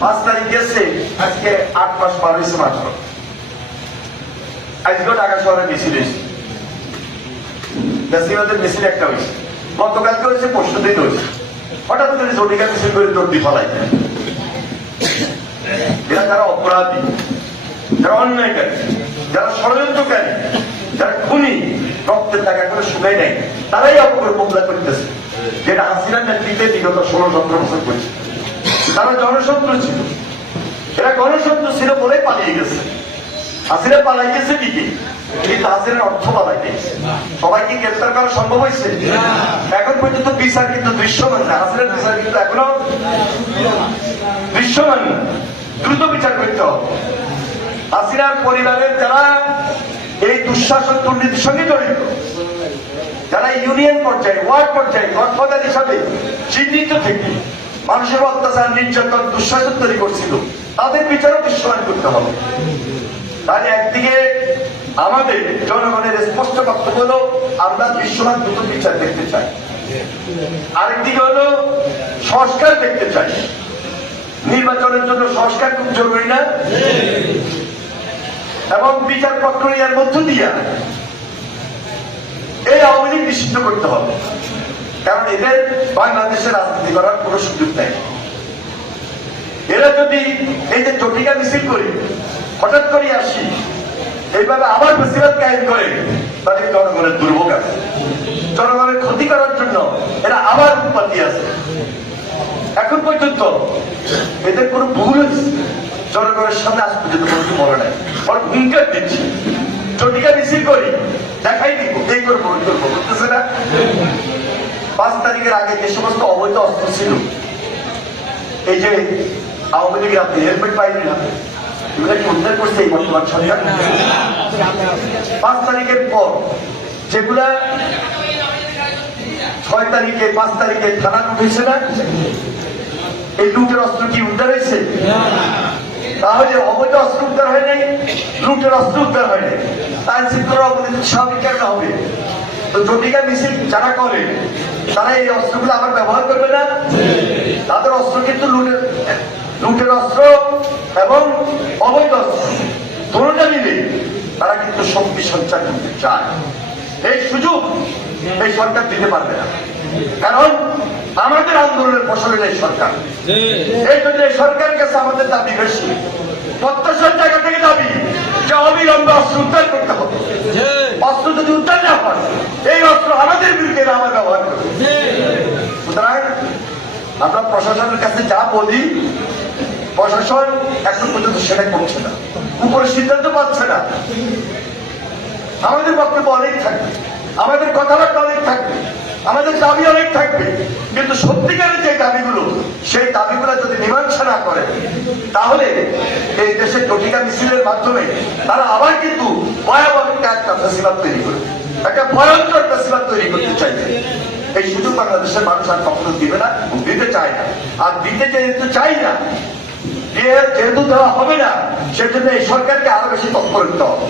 পাঁচ তারিখ গেছে, আজকে আট মাস পার হয়েছে মাত্র। আজকেও ঢাকা শহরে মিছিল হয়েছে। মিছিল একটা হয়েছে। গতকালকে হয়েছে, পরশু দিন হয়েছে। হঠাৎ করে জটিকা মিছিল করে এরা যারা অপরাধী, যারা অন্যায়কারী, যারা ষড়যন্ত্রকারী, যারা খুনি, রক্তের টাকা করে শুকাই নাই তারাই অপকর মামলা করতেছে। যেটা হাসিনার নেতৃত্বে বিগত ষোলো সতেরো বছর করেছে তারা জনশত্রু ছিল। এরা গণশত্রু ছিল বলে পালিয়ে গেছে। হাসিনা পালাই গেছে কি কিন্তু হাসিনার অর্থ পালাই গেছে। সবাইকে গ্রেফতার করা সম্ভব হয়েছে? এখন পর্যন্ত বিচার কিন্তু দৃশ্যমান না। হাসিনার বিচার কিন্তু এখনও দৃশ্যমান দ্রুত বিচার করতে হবে। হাসিনার পরিবারের যারা এই দুঃশাসন দুর্নীতির সঙ্গে জড়িত, যারা ইউনিয়ন পর্যায়ে, ওয়ার্ড পর্যায়ে গডফাদার হিসাবে চিহ্নিত থেকে মানুষের অত্যাচার, নির্যাতন দুঃশাসন তৈরি করছিল। তাদের বিচারও দৃশ্যমান করতে হবে। তাহলে একদিকে আমাদের জনগণের স্পষ্ট বক্তব্য হলো, আমরা দৃশ্যমান দ্রুত বিচার দেখতে চাই। আরেকদিকে হলো, সংস্কার দেখতে চাই। নির্বাচনের জন্য সংস্কার খুব জরুরি না? এবং বিচার প্রক্রিয়ার মধ্য দিয়া এই আওয়ামী লীগ নিষিদ্ধ করতে হবে। কারণ এদের বাংলাদেশে রাজনীতি করার কোনো সুযোগ নেই। এরা যদি এই যে জটিকা মিছিল করি, হঠাৎ করে আসি, এইভাবে আবার বেশিরভাগ কায়েম করে তাদের জনগণের দুর্ভোগ আছে? জনগণের ক্ষতি করার জন্য এরা আবার উৎপাদি আছে। এখন পর্যন্ত এদের কোনো ভুল জনগণের সামনে আজ পর্যন্ত কোনো কিছু বলে নাই। ওরা হুঙ্কার দিচ্ছে। জটিকা মিছিল করি, দেখাই দিব। এই ওই করব বুঝতেছে না। পাঁচ তারিখের আগে যে সমস্ত অবৈধ অস্ত্র ছিল, এই যে আওয়ামী লীগের আপনি হেলমেট পাইনি না, এগুলো কি উদ্ধার করছে এই বর্তমান সরকার? পাঁচ তারিখের পর যেগুলা ছয় তারিখে, পাঁচ তারিখে থানা উঠেছে না? এই লুটের অস্ত্র কি উদ্ধার হয়েছে? তাহলে অবৈধ অস্ত্র উদ্ধার হয় নাই, লুটের অস্ত্র উদ্ধার হয় নাই। তাই শৃঙ্খলা অবনীতি স্বাভাবিক হবে? তো জটিকা মিছিল যারা করে তারা এই অস্ত্রগুলো আবার ব্যবহার করবে না? তাদের অস্ত্র কিন্তু লুটের লুটের অস্ত্র এবং অবৈধ অস্ত্র। দুটোটা মিলে তারা কিন্তু শক্তি সঞ্চার করতে চায়। এই সুযোগ এই সরকার দিতে পারবে না। কারণ আমাদের আন্দোলনের ফসলের এই সরকার। এই জন্য এই সরকারের কাছে আমাদের দাবি বেশি। প্রত্যাশার জায়গা থেকে দাবি যে অবিলম্বে অস্ত্র উদ্ধার করতে হবে। অস্ত্র যদি না এই অস্ত্র আমাদের বিরুদ্ধে আমরা ব্যবহার সুতরাং আমরা প্রশাসনের কাছে যা বলি, প্রশাসন এখন পর্যন্ত সেটা করছে না। উপরে সিদ্ধান্ত পাচ্ছে না। আমাদের বক্তব্য অনেক থাকবে। আমাদের কথাবার্তা অনেক থাকবে। আমাদের দাবি অনেক থাকবে। কিন্তু সত্যিকারের যে দাবিগুলো, সেই দাবিগুলো যদি মীমাংসা না করে, তাহলে এই দেশে জটিকা মিছিলের মাধ্যমে তারা আবার কিন্তু ভয়াবহ একটা ফেসিবাদ তৈরি করবে একটা ভয়ঙ্কর ফেসিবাদ তৈরি করতে চাইছে। এই সুযোগ বাংলাদেশের মানুষ আর কখনো দিবে না দিতে চায় না। আর দিতে যেহেতু চাই না যেহেতু দেওয়া হবে না, সেজন্য এই সরকারকে আরও বেশি তৎপর হতে হবে।